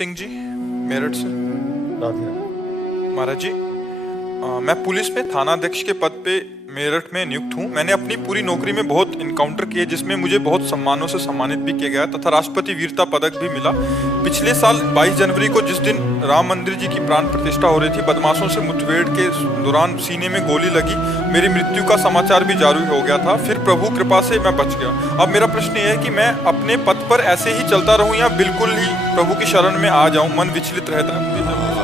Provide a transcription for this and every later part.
सिंह जी, मेरठ से। महाराज जी, मैं पुलिस में थानाध्यक्ष के पद पे मेरठ में नियुक्त हूँ। मैंने अपनी पूरी नौकरी में बहुत इनकाउंटर किए, जिसमें मुझे बहुत सम्मानों से सम्मानित भी किया गया तथा राष्ट्रपति वीरता पदक भी मिला। पिछले साल 22 जनवरी को, जिस दिन राम मंदिर जी की प्राण प्रतिष्ठा हो रही थी, बदमाशों से मुठभेड़ के दौरान सीने में गोली लगी। मेरी मृत्यु का समाचार भी जारी हो गया था, फिर प्रभु कृपा से मैं बच गया। अब मेरा प्रश्न यह है कि मैं अपने पथ पर ऐसे ही चलता रहूं या बिल्कुल ही प्रभु की शरण में आ जाऊं? मन विचलित रहता है।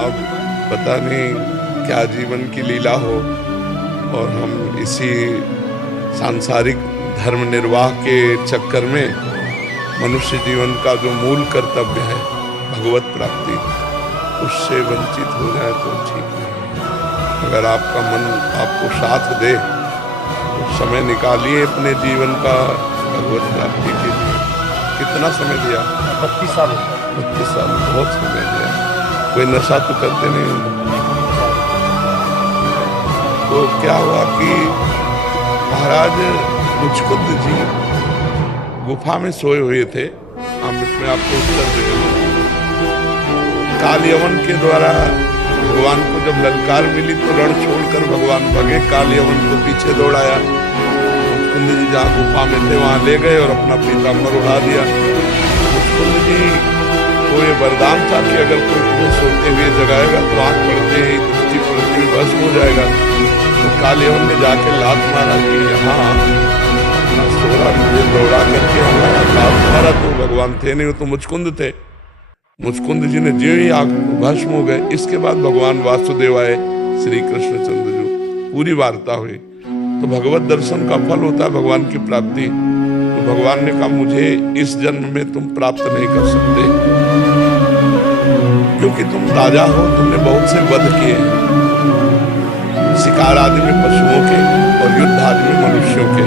अब पता नहीं क्या जीवन की लीला हो, और हम इसी सांसारिक धर्म निर्वाह के चक्कर में मनुष्य जीवन का जो मूल कर्तव्य है भगवत प्राप्ति, उससे वंचित हो जाए तो ठीक नहीं। अगर आपका मन आपको साथ दे तो समय निकालिए अपने जीवन का भगवत प्राप्ति के लिए। कितना समय दिया? 32 साल। 32 साल, बहुत समय दिया। कोई नशा तो करते नहीं? तो क्या हुआ कि महाराज मुचकुंद जी गुफा में सोए हुए थे। हम इसमें आपको उत्तर देंगे। काल यवन के द्वारा भगवान को जब ललकार मिली तो रण छोड़कर भगवान भगे, काल यवन को पीछे दौड़ाया। मुचकुंद जी जहाँ गुफा में थे वहां ले गए और अपना पीताम्बर उड़ा दिया। मुचकुंद जी को ये वरदान था कि अगर कोई तुम्हें सोते हुए जगाएगा तो आंख पड़ते ही दृष्टि पड़ते हुए भस्म हो जाएगा। तो काल यवन ने जाके लात मारा कि यहाँ सोरा मुझे दौड़ा करके हमारा लात मारा, तो भगवान थे नहीं, वो तो मुचकुंद थे। मुचकुंद जी ने जो ही आग भस्म हो गए। इसके बाद भगवान वासुदेव आए, श्री कृष्णचंद्र जी, पूरी वार्ता हुई। तो भगवत दर्शन का फल होता है भगवान की प्राप्ति। तो भगवान ने कहा मुझे इस जन्म में तुम प्राप्त नहीं कर सकते, क्योंकि तुम राजा हो, तुमने बहुत से वध किए, शिकार आदि में पशुओं के और युद्ध आदि में मनुष्यों के,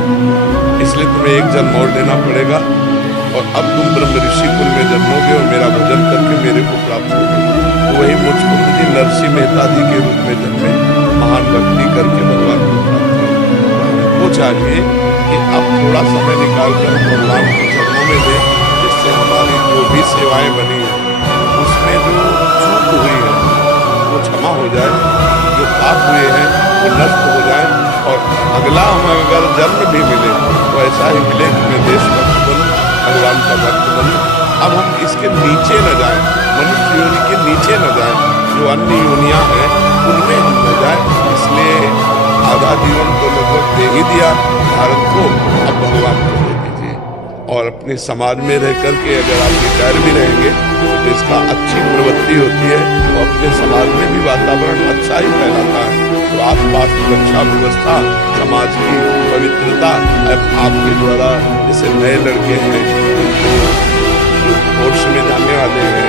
इसलिए तुम्हें एक जन्म और लेना पड़ेगा। और अब तुम ब्रह्म ऋषि कुल में जन्मोगे और मेरा भजन करके मेरे को प्राप्त होगे। तो वही मुचकुंद जी नरसिंह मेहता जी के रूप में जन्मे, महान भक्ति करके भगवान को प्राप्त हुए। वो चाहिए कि अब थोड़ा समय निकाल कर भगवान के चरणों में दे, जिससे हमारी जो भी सेवाएं बनी है उसमें जो चूक हुई है वो क्षमा हो जाए, जो पाप हुए हैं वो नष्ट हो जाए, और अगला हमें अगर जन्म भी मिले तो ऐसा ही मिले कि मैं देश भक्त बनूं, भगवान का भक्त बनूं। अब हम इसके नीचे न जाएं, मनुष्य योनि के नीचे न जाएं, जो अन्य योनियां हैं उनमें हम न जाएं। इसलिए आधा जीवन तो लगभग दे ही दिया भारत को, अब भगवान को दे दीजिए। और अपने समाज में रह करके अगर आप रिटायर भी रहेंगे तो इसका अच्छी प्रवृत्ति होती है, तो अपने समाज में भी वातावरण अच्छा ही फैलाता है। तो आसपास सुरक्षा व्यवस्था, समाज की पवित्रता आपके द्वारा, जैसे नए लड़के हैं जो कोर्स में जाने वाले हैं,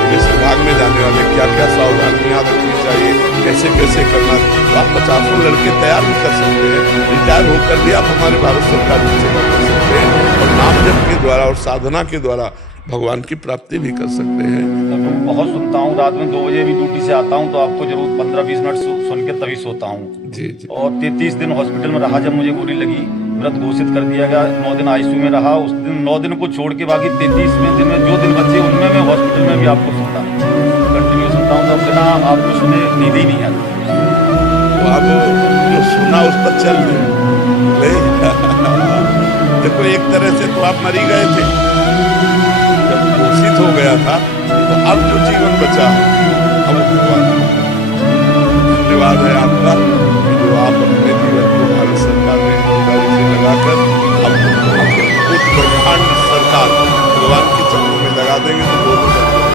पुलिस विभाग में जाने वाले, क्या क्या सावधानियां रखनी चाहिए, कैसे कैसे करना, तो आप 50 लड़के तैयार भी कर सकते हैं। रिटायर होकर भी आप हमारे भारत सरकार की सेवा कर सकते हैं, और नाम जप के द्वारा और साधना के द्वारा भगवान की प्राप्ति भी कर सकते हैं। तो बहुत सुनता हूँ, रात में 2 बजे भी ड्यूटी से आता हूँ तो आपको जरूर 15-20 मिनट सुन के तभी सोता हूँ। जी जी। और 33 दिन हॉस्पिटल में रहा, जब मुझे गोली लगी व्रत घोषित कर दिया गया, 9 दिन आईसीयू में रहा। उस दिन 9 दिन को छोड़ के बाकी 33वें दिन में जो दिन बचे उनमें मैं हॉस्पिटल में भी आपको सुनता हूँ, कंटिन्यू सुनता हूँ। तो बिना आपको सुने नींद ही नहीं आती। तो अब जो सुना उस पर चल ले देखो, एक तरह से तो आप मरी गए थे जब घोषित हो गया था, तो अब जो जीवन बचा है